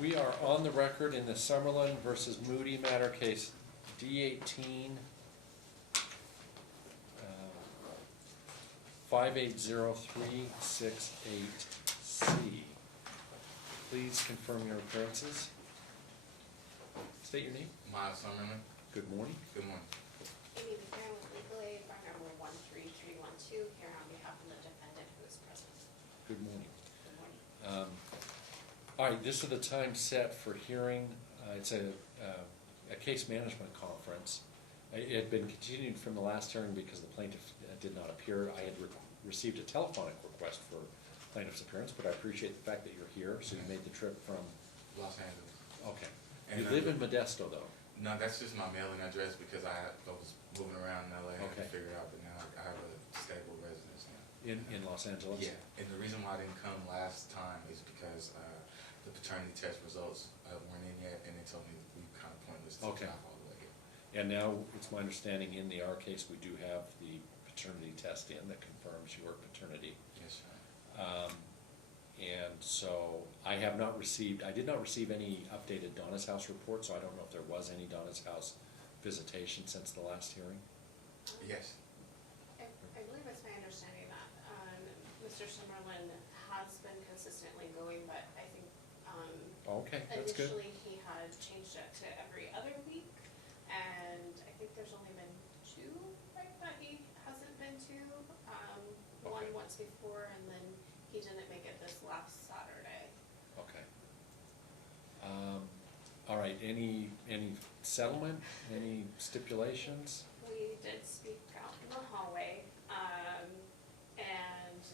We are on the record in the Sumerlin versus Moodie matter, case D18 580368C. Please confirm your appearances. State your name. Miles Sumerlin. Good morning. Good morning. Amy McCarron with legal aid, bar number 13312, here on behalf of the defendant who is present. Good morning. Good morning. All right, this is the time set for hearing. It's a case management conference. It had been continued from the last hearing because the plaintiff did not appear. I had received a telephonic request for plaintiff's appearance, but I appreciate the fact that you're here. So you made the trip from Los Angeles. Okay. And You live in Modesto, though. No, that's just my mailing address because I was moving around in LA and Okay. I figured out, but now I have a stable residence now. In Los Angeles? Yeah, and the reason why I didn't come last time is because the paternity test results weren't in yet, and they told me we kind of pointless to Okay. drive all the way here. And now it's my understanding in our case we do have the paternity test in that confirms your paternity. Yes, sir. And so I did not receive any updated Donna's House report, so I don't know if there was any Donna's House visitation since the last hearing. Yes. I believe it's my understanding that Mr. Sumerlin has been consistently going, but I think Okay, that's good. initially he had changed it to every other week, and I think there's only been two, right, that he hasn't been to. One Okay. once before, and then he didn't make it this last Saturday. Okay. All right, any settlement, any stipulations? We did speak out in the hallway, and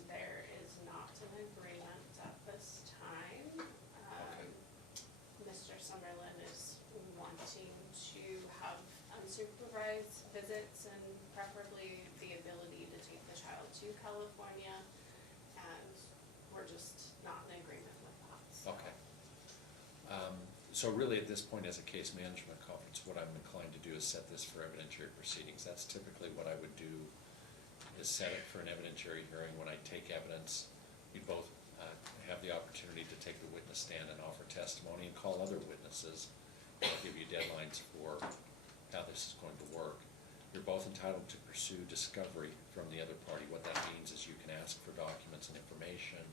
there is not an agreement at this time. Mr. Sumerlin is wanting to have unsupervised visits and preferably the ability to take the child to California, and we're just not in agreement with that. So. Okay. So really at this point as a case management conference, what I'm inclined to do is set this for evidentiary proceedings. That's typically what I would do, is set it for an evidentiary hearing. When I take evidence, we both have the opportunity to take the witness stand and offer testimony and call other witnesses. I'll give you deadlines for how this is going to work. You're both entitled to pursue discovery from the other party. What that means is you can ask for documents and information,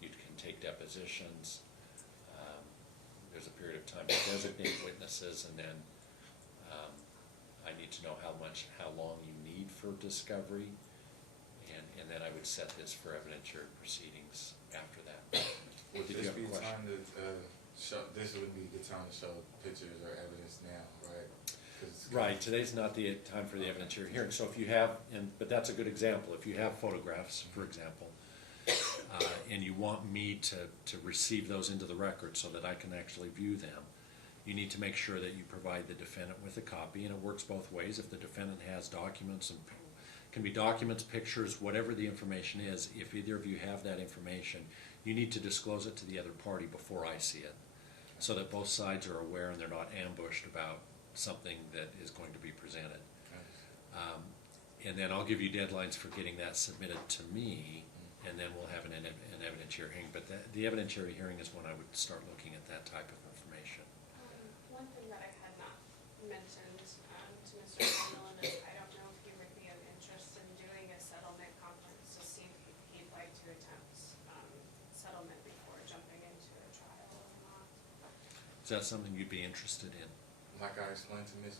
you can take depositions. There's a period of time to designate witnesses, and then I need to know how long you need for discovery, and then I would set this for evidentiary proceedings after that. Would Did you this have a be question? time to show? This would be a good time to show pictures or evidence now, right? Right, today's not the time for the evidentiary hearing, so if you have, but that's a good example, if you have photographs, for example, and you want me to receive those into the record so that I can actually view them, you need to make sure that you provide the defendant with a copy, and it works both ways. If the defendant has documents, and can be documents, pictures, whatever the information is, if either of you have that information, you need to disclose it to the other party before I see it, so that both sides are aware and they're not ambushed about something that is going to be presented. And then I'll give you deadlines for getting that submitted to me, and then we'll have an evidentiary hearing. But the evidentiary hearing is when I would start looking at that type of information. One thing that I had not mentioned to Mr. Sumerlin is I don't know if he would be of interest in doing a settlement conference to see if he'd like to attempt settlement before jumping into a trial or not. Is that something you'd be interested in? Like I explained to Miss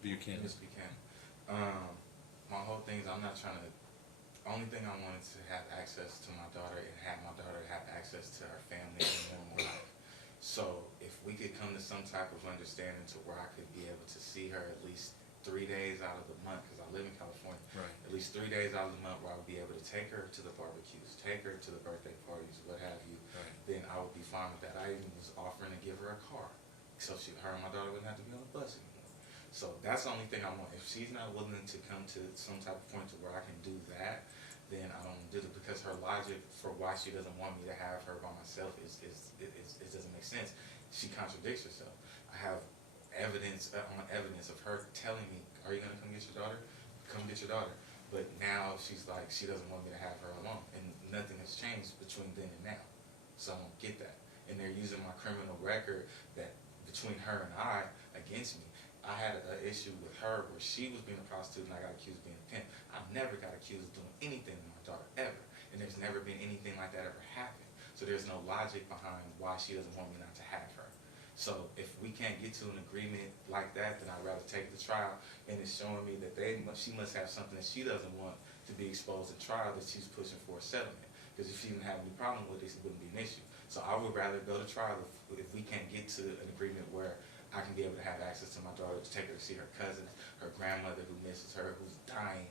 Buchanan. Miss Buchanan. My whole thing is I'm not trying to. Only thing I wanted to have access to my daughter and have my daughter have access to her family and normal life. So if we could come to some type of understanding to where I could be able to see her at least 3 days out of the month, because I live in California. Right. At least 3 days out of the month where I would be able to take her to the barbecues, take her to the birthday parties, what have you. Right. Then I would be fine with that. I even was offering to give her a car, so her and my daughter wouldn't have to be on the bus anymore. So that's the only thing I want. If she's not willing to come to some type of point to where I can do that, then I don't do it, because her logic for why she doesn't want me to have her by myself it doesn't make sense. She contradicts herself. I have evidence on evidence of her telling me, "Are you gonna come get your daughter? Come get your daughter." But now she's like, she doesn't want me to have her alone, and nothing has changed between then and now. So I don't get that. and they're using my criminal record that between her and I against me. I had an issue with her where she was being a prostitute and I got accused of being a pimp. I never got accused of doing anything to my daughter ever, and there's never been anything like that ever happen. So there's no logic behind why she doesn't want me not to have her. So if we can't get to an agreement like that, then I'd rather take the trial, and it's showing me that she must have something that she doesn't want to be exposed at trial that she's pushing for a settlement. Because if she didn't have any problem with it, it wouldn't be an issue. So I would rather go to trial if we can't get to an agreement where I can be able to have access to my daughter, to take her to see her cousins, her grandmother who misses her, who's dying,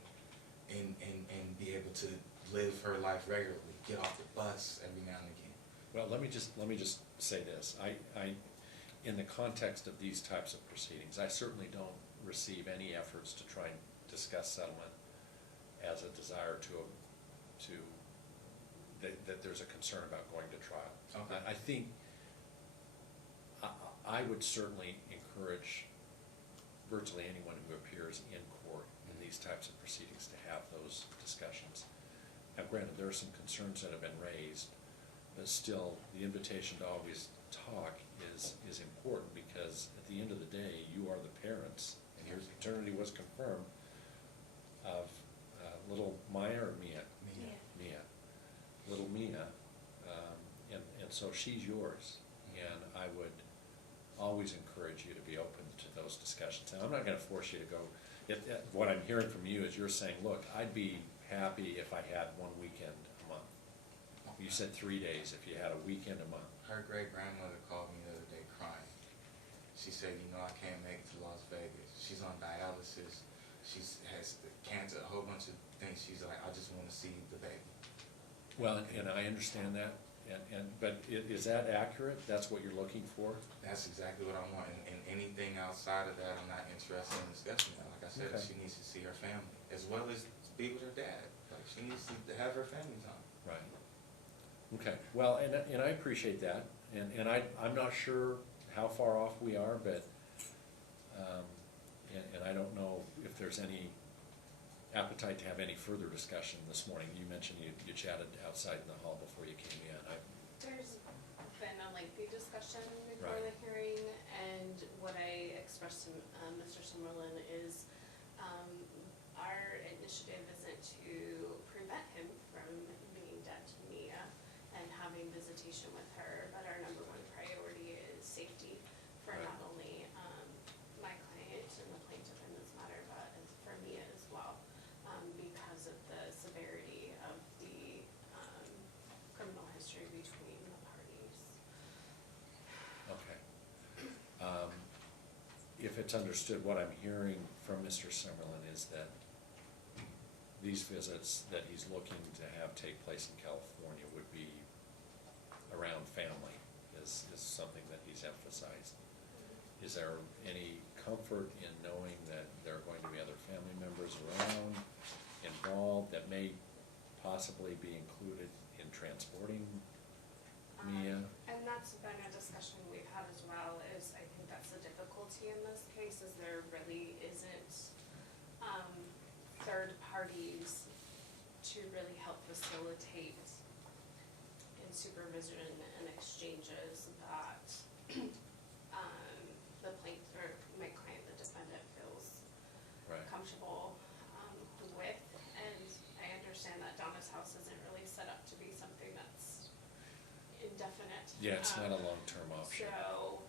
and be able to live her life regularly, get off the bus every now and again. Well, let me just say this. I in the context of these types of proceedings, I certainly don't receive any efforts to try and discuss settlement as a desire that there's a concern about going to trial. Okay. I think I would certainly encourage virtually anyone who appears in court in these types of proceedings to have those discussions. Now, granted, there are some concerns that have been raised, but still, the invitation to always talk is important, because at the end of the day, you are the parents, and your paternity was confirmed of little Maya or Mia? Mia. Little Mia, and so she's yours, and I would always encourage you to be open to those discussions. And I'm not going to force you to go. What I'm hearing from you is you're saying, look, I'd be happy if I had one weekend a month. You said 3 days if you had a weekend a month. Her great-grandmother called me the other day crying. She said, you know, I can't make it to Las Vegas. She's on dialysis. She has cancer, a whole bunch of things. She's like, I just want to see the baby. Well, and I understand that, but is that accurate? That's what you're looking for? That's exactly what I want, and anything outside of that, I'm not interested in discussing that. Like I said, Okay. She needs to see her family, as well as be with her dad. Like, she needs to have her family time. Right. Okay, well, and I appreciate that, and I'm not sure how far off we are, but, and I don't know if there's any appetite to have any further discussion this morning. You mentioned you chatted outside in the hall before you came in. There's been a lengthy discussion before Right. the hearing, and what I expressed to Mr. Sumerlin is our initiative isn't to prevent him from being dead to Mia and having visitation with her, but our number one priority is safety for Right. not only my client and the plaintiff in this matter, but for Mia as well, because of the severity of the criminal history between the parties. Okay. If it's understood, what I'm hearing from Mr. Sumerlin is that these visits that he's looking to have take place in California would be around family, is something that he's emphasized. Is there any comfort in knowing that there are going to be other family members around, involved, that may possibly be included in transporting Mia? And that's been a discussion we've had as well, is I think that's the difficulty in this case, is there really isn't third parties to really help facilitate in supervision and exchanges that the plaintiff, or my client, the defendant, feels Right. comfortable with. And I understand that Donna's house isn't really set up to be something that's indefinite. Yeah, it's not a long-term option. So,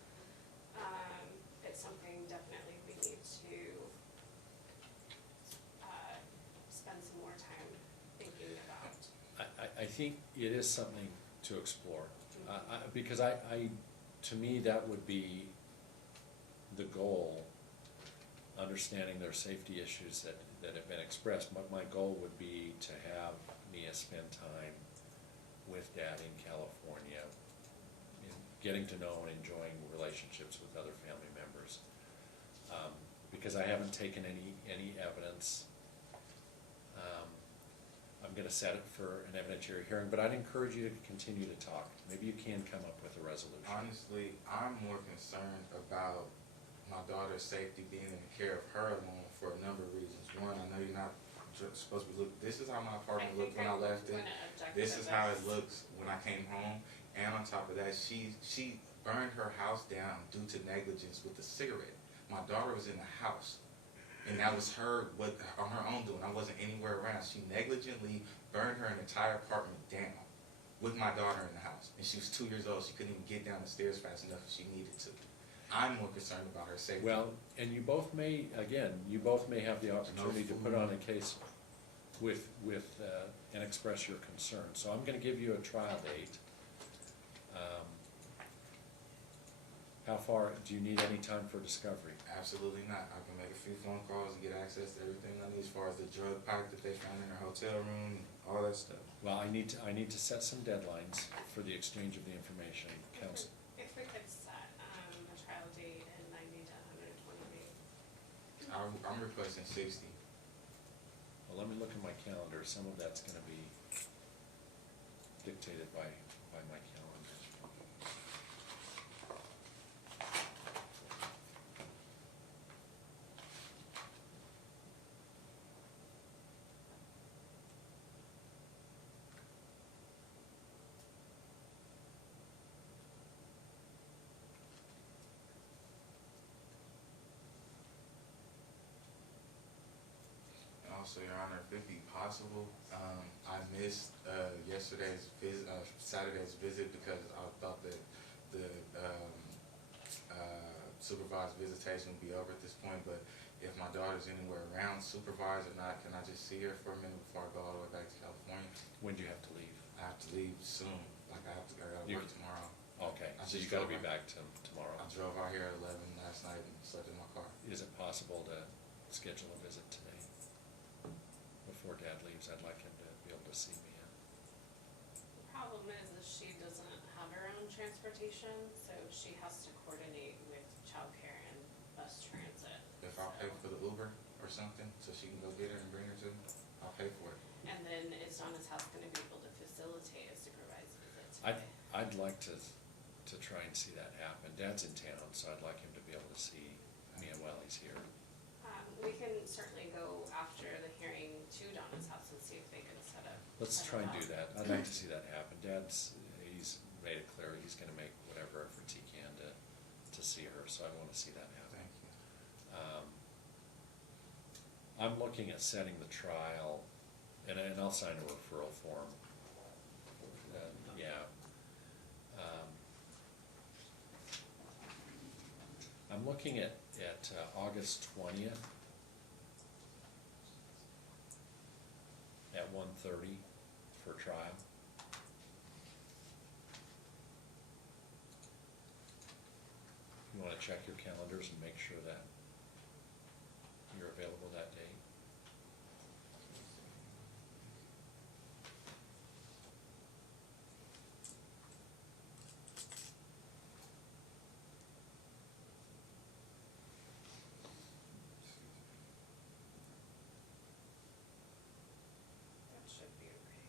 it's something definitely we need to spend some more time thinking about. I think it is something to explore, because to me, that would be the goal, understanding their safety issues that have been expressed. My goal would be to have Mia spend time with Dad in California, getting to know and enjoying relationships with other family members. Because I haven't taken any evidence. I'm gonna set it for an evidentiary hearing, but I'd encourage you to continue to talk. Maybe you can come up with a resolution. Honestly, I'm more concerned about my daughter's safety being in the care of her alone for a number of reasons. One, I know you're not supposed to be looking. This is how my apartment looked when I left it. This is how it looks when I came home. And on top of that, she burned her house down due to negligence with a cigarette. My daughter was in the house, and that was her on her own doing. I wasn't anywhere around. She negligently burned her entire apartment down with my daughter in the house, and she was 2 years old. She couldn't even get down the stairs fast enough if she needed to. I'm more concerned about her safety. Well, and you both may have the opportunity to put on a case with and express your concern. So I'm gonna give you a trial date. How far, do you need any time for discovery? Absolutely not. I can make a few phone calls and get access to everything I need as far as the drug pipe that they found in her hotel room, all that stuff. Well, I need to set some deadlines for the exchange of the information. Council, If we could set a trial date in 90 to 120 days. I'm requesting 60. well, let me look at my calendar. Some of that's gonna be dictated by my calendar. Also, Your Honor, if it be possible, I missed Saturday's visit because I thought that the supervised visitation would be over at this point. But if my daughter's anywhere around, supervised or not, can I just see her for a minute before I go all the way back to California? When do you have to leave? I have to leave soon. Like I gotta work tomorrow. Okay, I so you just gotta drove be out. back tomorrow. I drove out here at 11 last night and slept in my car. Is it possible to schedule a visit today? Before Dad leaves, I'd like him to be able to see me. The problem is she doesn't have her own transportation, so she has to coordinate with childcare and bus transit. If I pay for the Uber or something, so she can go get her and bring her to me, I'll pay for it. And then is Donna's house gonna be able to facilitate a supervised visit I'd, today? I'd like to try and see that happen. Dad's in town, so I'd like him to be able to see me while he's here. We can certainly go after the hearing to Donna's house and see if they can set up. Let's set try it and do up. that. I'd like to see that happen. He's made it clear he's gonna make whatever efforts he can to see her, so I wanna see that happen. Thank you. I'm looking at setting the trial, and I'll sign a referral form. Yeah. I'm looking at August 20th at 1:30 for trial. You wanna check your calendars and make sure that you're available that day? That should be okay.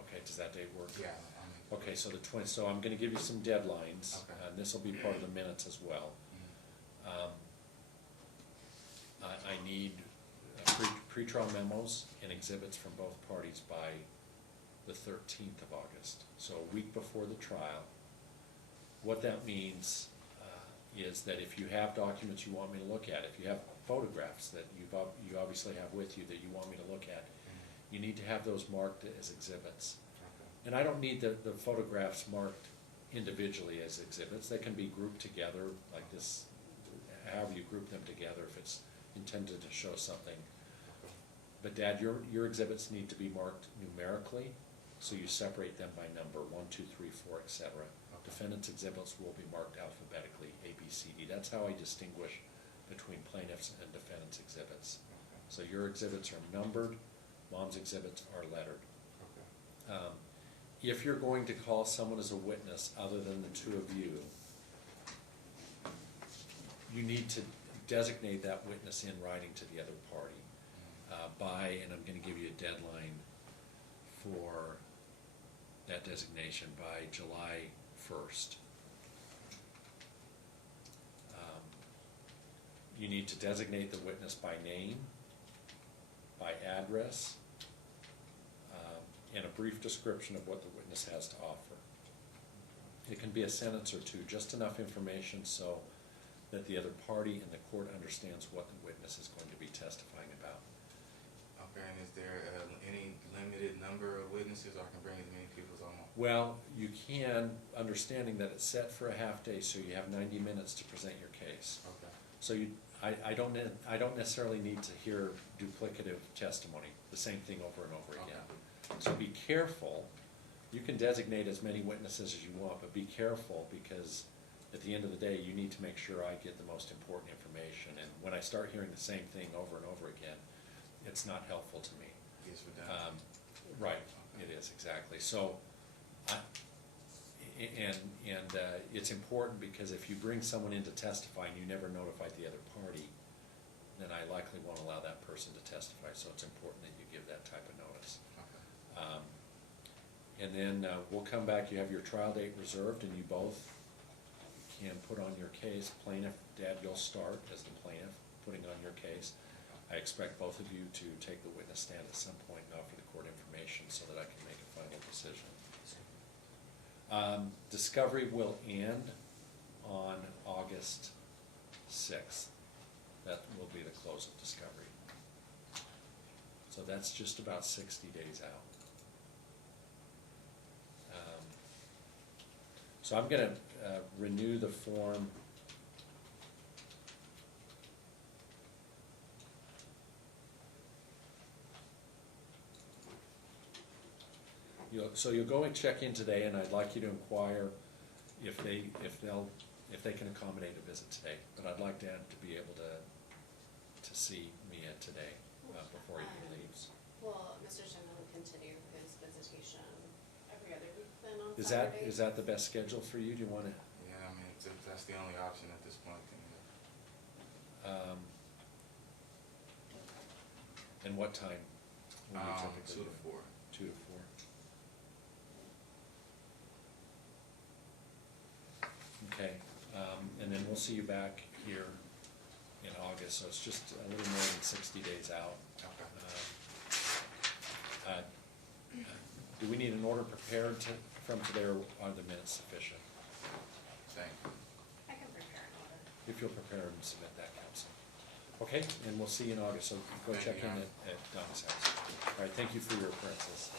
Okay, does that date work? Yeah, Okay, so so I'm gonna give you some deadlines, Okay. and this will be part of the minutes as well. I need pretrial memos and exhibits from both parties by the 13th of August, so a week before the trial. What that means is that if you have documents you want me to look at, if you have photographs that you obviously have with you that you want me to look at, you need to have those marked as exhibits. And I don't need the photographs marked individually as exhibits. They can be grouped together like this, however you group them together if it's intended to show something. But Dad, your exhibits need to be marked numerically, so you separate them by number, 1, 2, 3, 4, etc. Defendant's exhibits will be marked alphabetically, A, B, C, D. That's how I distinguish between plaintiffs and defendant's exhibits. So your exhibits are numbered, Mom's exhibits are lettered. If you're going to call someone as a witness other than the two of you, you need to designate that witness in writing to the other party and I'm going to give you a deadline for that designation by July 1st. You need to designate the witness by name, by address, and a brief description of what the witness has to offer. It can be a sentence or two, just enough information so that the other party in the court understands what the witness is going to be testifying about. Okay, and is there any limited number of witnesses, or I can bring as many people as I want? Well, you can, understanding that it's set for a half day, so you have 90 minutes to present your case. Okay. So I don't necessarily need to hear duplicative testimony, the same thing over and over again. Okay. So be careful. You can designate as many witnesses as you want, but be careful, because at the end of the day, you need to make sure I get the most important information. And when I start hearing the same thing over and over again, it's not helpful to me. Yes, we're done. Right, it is, exactly. So, it's important, because if you bring someone in to testify and you never notified the other party, then I likely won't allow that person to testify. So it's important that you give that type of notice. Okay. And then we'll come back. You have your trial date reserved, and you both can put on your case. Plaintiff, Dad, you'll start as the plaintiff, putting on your case. I expect both of you to take the witness stand at some point and offer the court information so that I can make a final decision. Discovery will end on August 6th. That will be the close of discovery. So that's just about 60 days out. So I'm going to renew the form. So you'll go and check in today, and I'd like you to inquire if they can accommodate a visit today. But I'd like Dad to be able to see Mia today before he leaves. Will Mr. Shannon continue his visitation every other week then on Saturday? Is that the best schedule for you? Do you want to? Yeah, I mean, that's the only option at this point. And what time? will you 2 typically to do? 4. 2 to 4. Okay, and then we'll see you back here in August, so it's just a little more than 60 days out. Okay. Do we need an order prepared from today, or are the minutes sufficient? Thank you. I can prepare an order. If you'll prepare and submit that, counsel. Okay, and we'll see you in August, so go Thank check you, in Your at Don's house. All right, thank you for your appearances.